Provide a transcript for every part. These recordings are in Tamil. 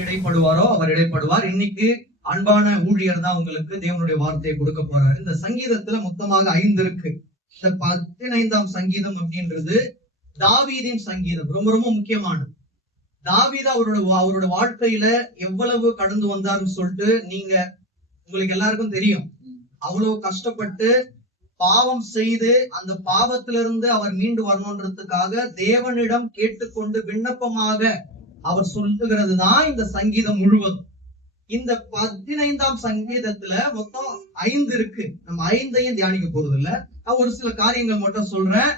இடைப்படுவாரோ அவர் இடைப்படுவார். இன்னைக்கு அன்பான ஊழியர் தான் உங்களுக்கு தேவனுடைய வார்த்தையை கொடுக்க போறாரு. இந்த சங்கீதத்துல மொத்தமாக 5 இருக்கு. இந்த 15ஆம் சங்கீதம் அப்படின்றது தாவீதின் சங்கீதம். ரொம்ப ரொம்ப முக்கியமானது. தாவீது அவரோட வாழ்க்கையில எவ்வளவு கடந்து வந்தாருன்னு சொல்லிட்டு உங்களுக்கு எல்லாருக்கும் தெரியும். அவ்வளவு கஷ்டப்பட்டு பாவம் செய்து அந்த பாவத்திலிருந்து அவர் மீண்டு வரணுன்றதுக்காக தேவனிடம் கேட்டுக்கொண்டு விண்ணப்பமாக அவர் சொல்லுகிறது தான் இந்த சங்கீதம் முழுவதும். இந்த 15ஆம் சங்கீதத்துல மொத்தம் 5 இருக்கு. நம்ம 5ஐயும் தியானிக்க போறது இல்ல. நான் ஒரு சில காரியங்கள் மட்டும் சொல்றேன்.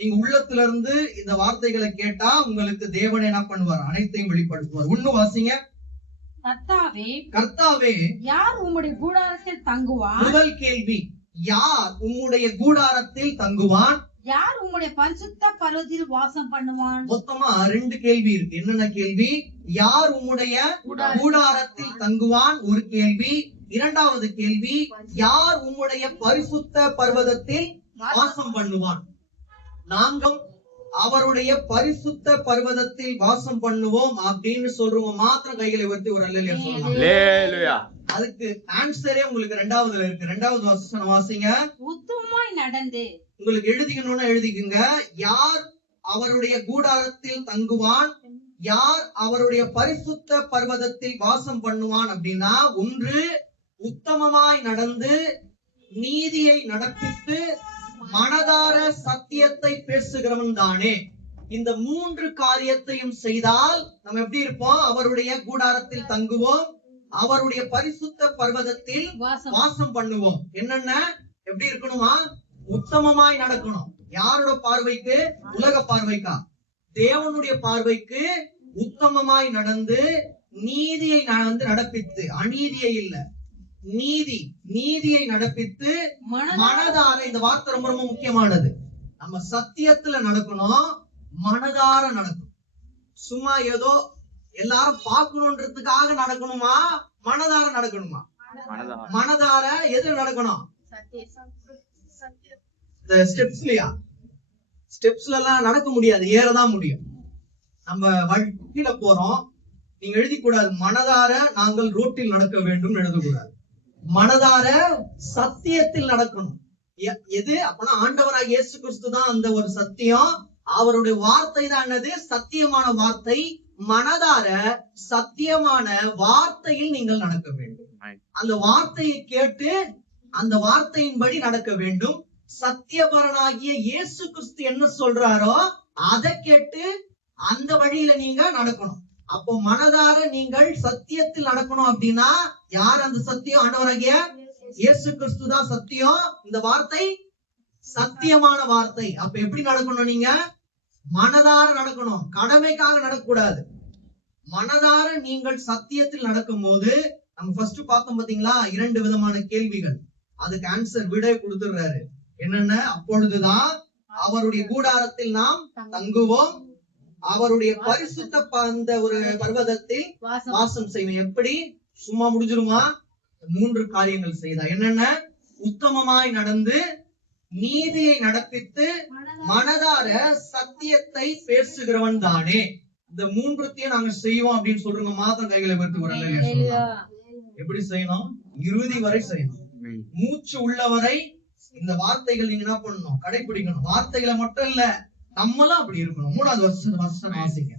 நீங்க உள்ளத்துல இருந்து இந்த வார்த்தைகளை கேட்டா உங்களுக்கு தேவன் என்ன பண்ணுவார்? அனைத்தையும் வெளிப்படுத்துவார். ஒண்ணு வாசிங்க. கர்த்தாவே யார் உம்முடைய கூடாரத்தில் தங்குவான்? முதல் கேள்வி, யார் உம்முடைய கூடாரத்தில் தங்குவான்? யார் உம்முடைய பரிசுத்த பர்வதத்தில் வாசம் பண்ணுவான்? மொத்தமா 2 கேள்வி இருக்கு. என்னென்ன கேள்வி? யார் உம்முடைய கூடாரத்தில் தங்குவான் ஒரு கேள்வி. இரண்டாவது கேள்வி, யார் உம்முடைய பரிசுத்த பர்வதத்தில் வாசம் பண்ணுவான்? நாங்கள் அவருடைய பரிசுத்த பர்வதத்தில் வாசம் பண்ணுவோம் அப்படின்னு சொல்றவங்க மாத்திரம் கைகளை உயர்த்தி ஒரு அல்லேலூயா சொல்லலாம். அதுக்கு ஆன்சரே உங்களுக்கு 2வதுல இருக்கு. 2வது வசனம் வாசிங்க. உத்தமமாய் நடந்து. உங்களுக்கு எழுதிக்கணும்னா எழுதிக்குங்க. யார் அவருடைய கூடாரத்தில் தங்குவான், யார் அவருடைய பரிசுத்த பர்வதத்தில் வாசம் பண்ணுவான் அப்படின்னா, ஒன்று உத்தமமாய் நடந்து நீதியை நடப்பித்து மனதார சத்தியத்தை பேசுகிறவன் தானே. இந்த 3 காரியத்தையும் செய்தால் நம்ம எப்படி இருப்போம்? அவருடைய கூடாரத்தில் தங்குவோம், அவருடைய பரிசுத்த பர்வதத்தில் வாசம் பண்ணுவோம். என்னென்ன எப்படி இருக்கணுமா? உத்தமமாய் நடக்கணும். யாரோட பார்வைக்கு? உலக பார்வைக்கா? தேவனுடைய பார்வைக்கு உத்தமமாய் நடந்து நீதியை நடப்பித்து, அநீதியை இல்ல, நீதியை நடப்பித்து மனதார. இந்த வார்த்தை ரொம்ப ரொம்ப முக்கியமானது. நம்ம சத்தியத்துல நடக்கணும், மனதார நடக்கணும். சும்மா ஏதோ எல்லாரும் பார்க்கணுன்றதுக்காக நடக்கணுமா? மனதார நடக்கணுமா? மனதார எது நடக்கணும்? ஸ்டெப்ஸ்ல எல்லாம் நடக்க முடியாது, ஏறதான் முடியும். நம்ம கீழே போறோம், நீங்க எழுதி கூடாது மனதார நாங்கள் ரோட்டில் நடக்க வேண்டும் எழுதக்கூடாது. மனதார சத்தியத்தில் நடக்கணும். எது அப்பனா? ஆண்டவராக இயேசு கிறிஸ்து தான் அந்த ஒரு சத்தியம். அவருடைய வார்த்தை தான் என்னது? சத்தியமான வார்த்தை. மனதார சத்தியமான வார்த்தையில் நீங்கள் நடக்க வேண்டும். அந்த வார்த்தையை கேட்டு அந்த வார்த்தையின்படி நடக்க வேண்டும். சத்தியபரனாகிய இயேசு கிறிஸ்து என்ன சொல்றாரோ அதை கேட்டு அந்த வழியில நீங்க நடக்கணும். அப்போ மனதார நீங்கள் சத்தியத்தில் நடக்கணும் அப்படின்னா, யார் அந்த சத்தியம்? ஆண்டவராகிய இயேசு கிறிஸ்து தான் சத்தியம். இந்த வார்த்தை சத்தியமான வார்த்தை. அப்ப எப்படி நடக்கணும்? நீங்க மனதார நடக்கணும், கடமைக்காக நடக்கக்கூடாது. மனதார நீங்கள் சத்தியத்தில் நடக்கும் போது, நம்ம ஃபர்ஸ்ட் பார்த்தோம் பாத்தீங்களா, 2 விதமான கேள்விகள். அதுக்கு ஆன்சர் விடை கொடுத்துடுறாரு. என்னென்ன? அப்பொழுதுதான் அவருடைய கூடாரத்தில் நாம் தங்குவோம், அவருடைய பரிசுத்த அந்த ஒரு பர்வதத்தில் வாசம் செய்வோம். எப்படி? சும்மா முடிஞ்சிருமா? 3 காரியங்கள் செய்தா. என்னென்ன? உத்தமமாய் நடந்து நீதியை நடப்பித்து மனதார சத்தியத்தை பேசுகிறவன் தானே. இந்த 3த்தையும் நாங்க செய்வோம் அப்படின்னு சொல்றவங்க மாத்திரம் கைகளை வைத்து ஒரு அல்லேலூயா. எப்படி செய்யணும்? இறுதி வரை செய்யணும். மூச்சு உள்ளவரை இந்த வார்த்தைகள் நீங்க என்ன பண்ணணும்? கடைபிடிக்கணும். வார்த்தைகளை மட்டும் இல்ல, நம்மளும் அப்படி இருக்கணும். 3வது வசனம் வாசிங்க.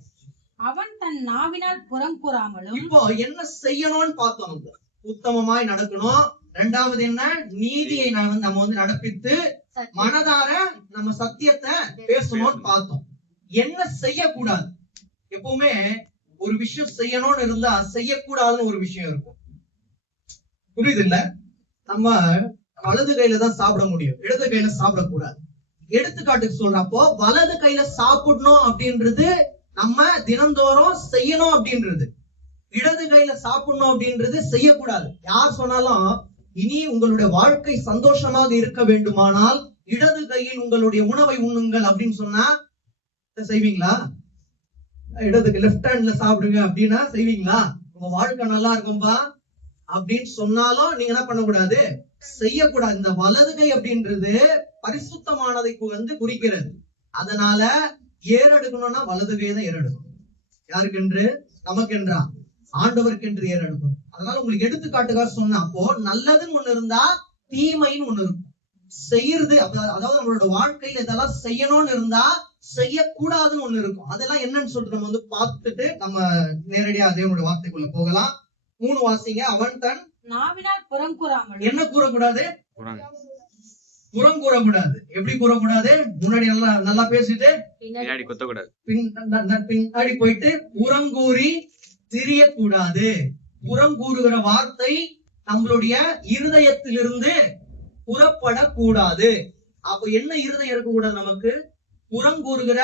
அவன் தன் நாவினால் புறம் கூறாமலும். இப்போ என்ன செய்யணும்னு பார்த்தோம். உத்தமமாய் நடக்கணும். 2வது என்ன? நீதியை நம்ம நடப்பித்து மனதார நம்ம சத்தியத்தை பேசணும்னு பார்த்தோம். என்ன செய்யக்கூடாது? எப்பவுமே ஒரு விஷயம் செய்யணும்னு இருந்தா செய்யக்கூடாதுன்னு ஒரு விஷயம் இருக்கும். புரியுது இல்ல? நம்ம வலது கையில தான் சாப்பிட முடியும், இடது கையில சாப்பிடக்கூடாது. எடுத்துக்காட்டுக்கு சொல்றப்போ, வலது கையில சாப்பிடணும் அப்படின்றது நம்ம தினந்தோறும் செய்யணும் அப்படின்றது. இடது கையில சாப்பிடணும் அப்படின்றது செய்யக்கூடாது. யார் சொன்னாலும் இனி உங்களுடைய வாழ்க்கை சந்தோஷமாக இருக்க வேண்டுமானால் இடது கையில் உங்களுடைய உணவை உண்ணுங்கள் அப்படின்னு சொன்னா செய்வீங்களா? இடதுக்கு லெஃப்ட் ஹேண்ட்ல சாப்பிடுங்க அப்படின்னா செய்வீங்களா? உங்க வாழ்க்கை நல்லா இருக்கும்பா அப்படின்னு சொன்னாலும் நீங்க என்ன பண்ணக்கூடாது? செய்யக்கூடாது. இந்த வலது கை அப்படின்றது பரிசுத்தமானதை குறிக்கிறது. அதனால ஏறெடுக்கணும்னா வலது கை தான் ஏறெடுக்கணும். யாருக்கென்று? நமக்கென்றா? ஆண்டவருக்கென்று ஏறெடுக்கணும். அதனால உங்களுக்கு எடுத்துக்காட்டுக்காக சொன்ன, அப்போ நல்லதுன்னு ஒண்ணு இருந்தா தீமைன்னு ஒண்ணு இருக்கும். செய்யறது அதாவது நம்மளோட வாழ்க்கையில இதெல்லாம் செய்யணும்னு இருந்தா செய்யக்கூடாதுன்னு ஒண்ணு இருக்கும். அதெல்லாம் என்னன்னு சொல்லிட்டு நம்ம பார்த்துட்டு நம்ம நேரடியா தேவனுடைய வார்த்தைக்குள்ள போகலாம். 3 வாசிங்க. அவன் தன் நாவினால் புறம் கூறாமல். என்ன கூறக்கூடாது? புறம் கூறக்கூடாது. எப்படி கூறக்கூடாது? முன்னாடி நல்லா பேசிட்டு பின்னாடி கொத்தக்கூடாது, பின்னாடி போயிட்டு புறங்கூறி திரியக்கூடாது. புறம் கூறுகிற வார்த்தை நம்மளுடைய இருதயத்திலிருந்து புறப்படக்கூடாது. அப்ப என்ன இருதயம் இருக்கக்கூடாது? நமக்கு புறங்கூறுகிற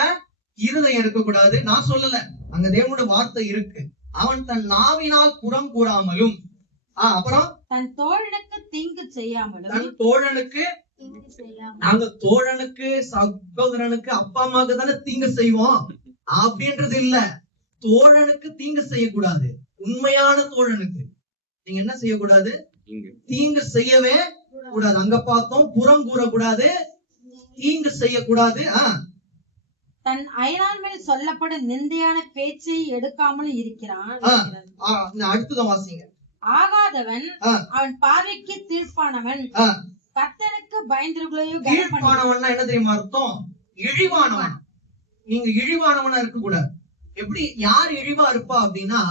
இருதயம் இருக்கக்கூடாது. நான் சொல்லல, அங்க தேவனுடைய வார்த்தை இருக்கு. அவன் தன் நாவினால் புறம் கூறாமலும், அப்புறம் தன் தோழனுக்கு தீங்கு செய்யாமலும். தன் தோழனுக்கு, நாங்க தோழனுக்கு சகோதரனுக்கு அப்பா அம்மாவுக்கு தானே தீங்கு செய்வோம் அப்படின்றது இல்ல. தோழனுக்கு தீங்கு செய்யக்கூடாது. உண்மையான தோழனுக்கு நீங்க என்ன செய்யக்கூடாது? தீங்கு செய்யவே கூடாது. அங்க பார்த்தோம், புறம் கூறக்கூடாது, தீங்கு செய்யக்கூடாது. தன் அயலான் மேல் சொல்லப்படும் நிந்தையான பேச்சை எடுக்காமல் இருக்கிறான். அடுத்ததான் வாசிங்க. ஆகாதவன் அவன் பார்வைக்கு தீர்ப்பானவன், கர்த்தருக்கு பயந்தவர்களையோ. தீர்ப்பானவன்னா என்ன தெரியுமா அர்த்தம்? இழிவானவன். நீங்க இழிவானவனா இருக்க கூடாது. எப்படி, யார் இழிவா இருப்பா அப்படின்னா,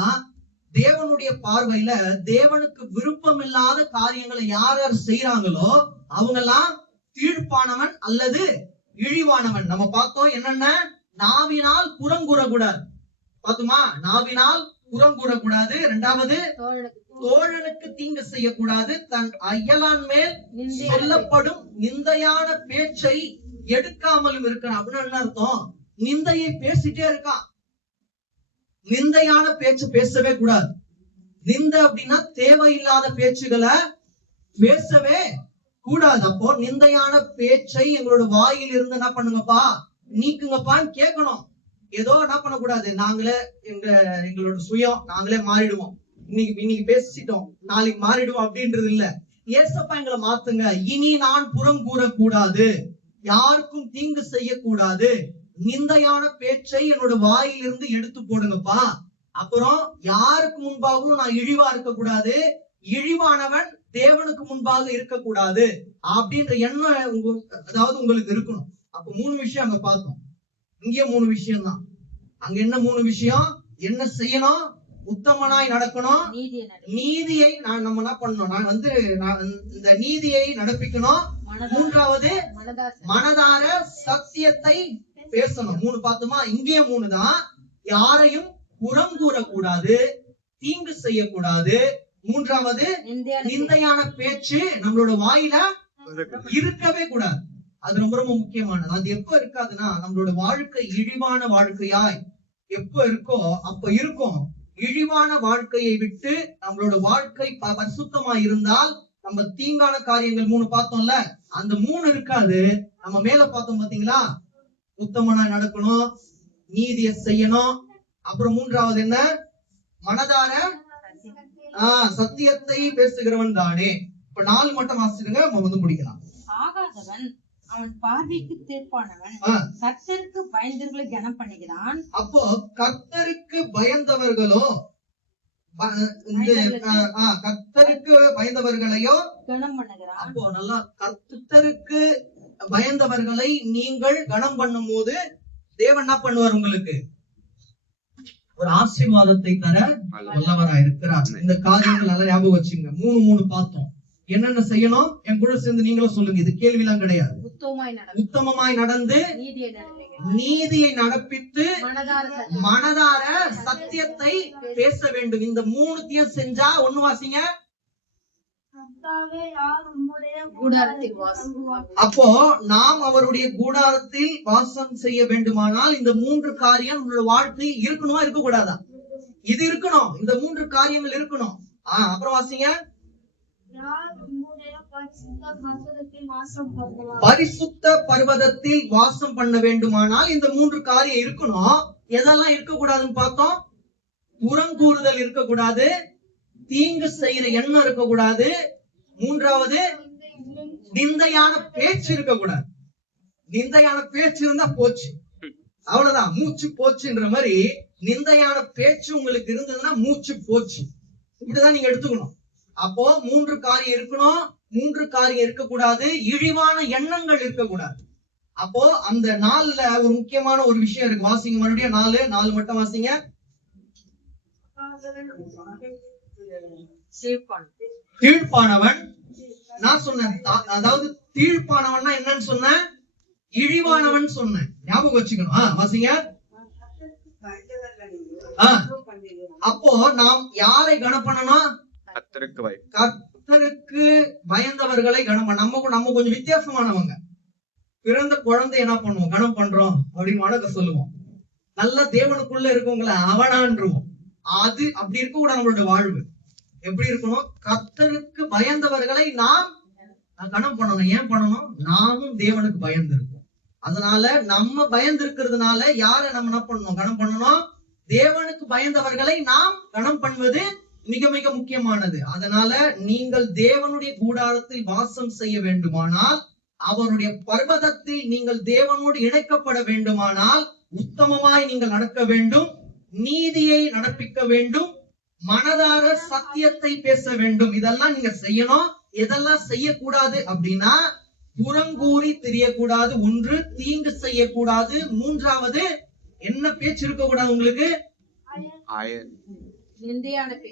தேவனுடைய பார்வையில தேவனுக்கு விருப்பம் இல்லாத காரியங்களை யார் யார் செய்யறாங்களோ அவங்க எல்லாம் தீர்ப்பானவன் அல்லது இழிவானவன். நம்ம பார்த்தோம் என்னென்ன, நாவினால் புறம் கூறக்கூடாது. பார்த்துமா, நாவினால் புறம் கூறக்கூடாது. 2வது, தோழனுக்கு தீங்கு செய்யக்கூடாது. தன் அயலான் மேல் சொல்லப்படும் நிந்தையான பேச்சை எடுக்காமலும் இருக்கிறான். அப்படின்னு என்ன அர்த்தம்? நிந்தையை பேசிட்டே இருக்கான். நிந்தையான பேச்சு பேசவே கூடாது. நிந்த அப்படின்னா தேவையில்லாத பேச்சுகளை பேசவே கூடாது. அப்போ நிந்தையான பேச்சை எங்களோட வாயில் இருந்து என்ன பண்ணுங்கப்பா, நீக்குங்கப்பான்னு கேட்கணும். ஏதோ என்ன பண்ணக்கூடாது, நாங்களே எங்களோட சுயம் நாங்களே மாறிடுவோம், இன்னைக்கு பேசிட்டோம் நாளைக்கு மாறிடுவோம் அப்படின்றது இல்ல. ஏசப்பா எங்களை மாத்துங்க. இனி நான் புறம் கூறக்கூடாது, யாருக்கும் தீங்கு செய்யக்கூடாது, நிந்தையான பேச்சை என்னோட வாயிலிருந்து எடுத்து போடுங்கப்பா. அப்புறம் யாருக்கு முன்பாகவும் நான் இழிவா இருக்க கூடாது, இழிவானவன் தேவனுக்கு முன்பாக இருக்கக்கூடாது அப்படின்ற எண்ணம் அதாவது உங்களுக்கு இருக்கணும். அப்ப 3 விஷயம் அங்க பார்த்தோம். இங்கே 3 விஷயம் தான். அங்க என்ன 3 விஷயம்? என்ன செய்யணும்? உத்தமனாய் நடக்கணும், நீதியை நம்ம என்ன பண்ணணும், நான் இந்த நீதியை நடப்பிக்கணும். 3வது, மனதார சத்தியத்தை பேசணும். 3 பார்த்தோமா? இங்கே 3 தான். யாரையும் புறம் கூறக்கூடாது, தீங்கு செய்யக்கூடாது. 3வது, நிந்தையான பேச்சு நம்மளோட வாயில இருக்கவே கூடாது. அது ரொம்ப ரொம்ப முக்கியமானது. அது எப்ப இருக்காதுன்னா, நம்மளோட வாழ்க்கை இழிவான வாழ்க்கையாய் எப்ப இருக்கோ அப்ப இருக்கும். இழிவான வாழ்க்கையை விட்டு நம்மளோட வாழ்க்கை பரிசுத்தமா இருந்தால் நம்ம தீங்கான காரியங்கள் 3 பார்த்தோம்ல, அந்த 3 இருக்காது. நம்ம மேல பார்த்தோம் பாத்தீங்களா, உத்தமனா நடக்கணும், நீதியை செய்யணும். அப்புறம் 3வது என்ன? மனதார சத்தியத்தை பேசுகிறவன் தானே. இப்ப 4 மட்டும் வாசிடுங்க, நம்ம முடிக்கலாம். ஆகாதவன் அவன் பார்வைக்கு தீர்ப்பானவன், கர்த்தருக்கு பயந்தவர்களை கனம் பண்ணுகிறான். அப்போ கர்த்தருக்கு பயந்தவர்களோ, கர்த்தருக்கு பயந்தவர்களையோ கனம் பண்ணுகிறான். அப்போ நல்லா, கர்த்தருக்கு பயந்தவர்களை நீங்கள் கனம் பண்ணும் போது தேவன் என்ன பண்ணுவார்? உங்களுக்கு ஒரு ஆசீர்வாதத்தை தர வல்லவரா இருக்கிறார். இந்த காரியங்கள் நல்லா ஞாபகம் வச்சுங்க. 3 பார்த்தோம். என்னென்ன செய்யணும்? என் கூட சேர்ந்து நீங்களும் சொல்லுங்க. இது கேள்விலாம் கிடையாது. உத்தமமாய் நடந்து, நீதியை நடப்பித்து, மனதார சத்தியத்தை பேச வேண்டும். இந்த 3த்தையும் செஞ்சா 1 வாசிங்க. அப்போ நாம் அவருடைய கூடாரத்தில் வாசம் செய்ய வேண்டுமானால் இந்த 3 காரியம் உங்களோட வாழ்க்கையில் இருக்கணுமா, இருக்க கூடாதா? இது இருக்கணும். இந்த 3 காரியங்கள் இருக்கணும். அப்புறம் வாசிங்க. பரிசுத்த பர்வதத்தில் வாசம் பண்ண வேண்டுமானால் இந்த 3 காரியம் இருக்கணும். எதெல்லாம் இருக்க கூடாதுன்னு பார்த்தோம்? புறங்கூறுதல் இருக்கக்கூடாது, தீங்கு செய்யற எண்ணம் இருக்கக்கூடாது. 3வது, நிந்தையான பேச்சு இருக்கக்கூடாது. நிந்தையான பேச்சு இருந்தா போச்சு. அவ்வளவுதான், மூச்சு போச்சுன்ற மாதிரி நிந்தையான பேச்சு உங்களுக்கு இருந்ததுன்னா மூச்சு போச்சு, இப்படிதான் நீங்க எடுத்துக்கணும். அப்போ 3 காரியம் இருக்கணும், 3 காரியம் இருக்கக்கூடாது, இழிவான எண்ணங்கள் இருக்கக்கூடாது. அப்போ அந்த 4ல ஒரு முக்கியமான ஒரு விஷயம் இருக்கு. வாசிங்க மறுபடியும் 4 மட்டும் வாசிங்க. கீழ்ப்பானவன், நான் சொன்னேன், அதாவது கீழ்ப்பானவன்னா என்னன்னு சொன்னேன், இழிவானவன் சொன்னேன், ஞாபகம் வச்சுக்கணும். வாசிங்க. அப்போ நாம் யாரை கனம் பண்ணணும்? கர்த்தருக்கு பயந்தவர்களை கனம் பண்ண. நம்ம கொஞ்சம் வித்தியாசமானவங்க. பிறந்த குழந்தை என்ன பண்ணுவோம்? கனம் பண்றோம் அப்படின்னு வணக்கம் சொல்லுவோம். நல்ல தேவனுக்குள்ள இருக்கவங்கள அவனான்றுவோம். அது அப்படி இருக்க கூட நம்மளோட வாழ்வு எப்படி இருக்கணும்? கர்த்தருக்கு பயந்தவர்களை நாம் கனம் பண்ணணும். ஏன் பண்ணணும்? நாமும் தேவனுக்கு பயந்து இருக்கோம். அதனால நம்ம பயந்து இருக்கிறதுனால யாரை நம்ம என்ன பண்ணணும்? கனம் பண்ணணும். தேவனுக்கு பயந்தவர்களை நாம் கனம் பண்ணுவது மிக மிக முக்கியமானது. அதனால நீங்கள் தேவனுடைய கூடாரத்தில் வாசம் செய்ய வேண்டுமானால், அவருடைய பர்வதத்தில் நீங்கள் தேவனோடு இணைக்கப்பட வேண்டுமானால், உத்தமமாய் நீங்கள் நடக்க வேண்டும், நீதியை நடப்பிக்க வேண்டும், மனதார சத்தியத்தை பேச வேண்டும். இதெல்லாம் நீங்க செய்யணும். எதெல்லாம் செய்யக்கூடாது அப்படின்னா, புறங்கூறி தெரியக்கூடாது, 1, தீங்கு செய்யக்கூடாது, 3வது என்ன பேச்சு இருக்கக்கூடாது? உங்களுக்கு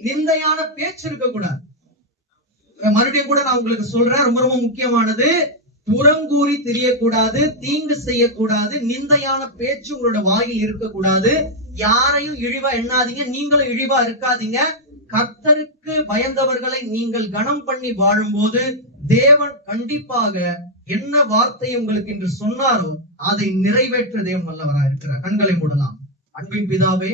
நிந்தையான பேச்சு இருக்கக்கூடாது. மறுபடியும் கூட நான் உங்களுக்கு சொல்றேன், ரொம்ப ரொம்ப முக்கியமானது. புறங்கூறி தெரியக்கூடாது, தீங்கு செய்யக்கூடாது, நிந்தையான பேச்சு உங்களோட வாயில் இருக்கக்கூடாது. யாரையும் இழிவா எண்ணாதீங்க, நீங்களும் இழிவா இருக்காதீங்க. கர்த்தருக்கு பயந்தவர்களை நீங்கள் கனம் பண்ணி வாழும்போது தேவன் கண்டிப்பாக என்ன வார்த்தை உங்களுக்கு என்று சொன்னாரோ அதை நிறைவேற்ற தேவன் வல்லவராக இருக்கிறார். கண்களை மூடலாம். அன்பின் பிதாவே,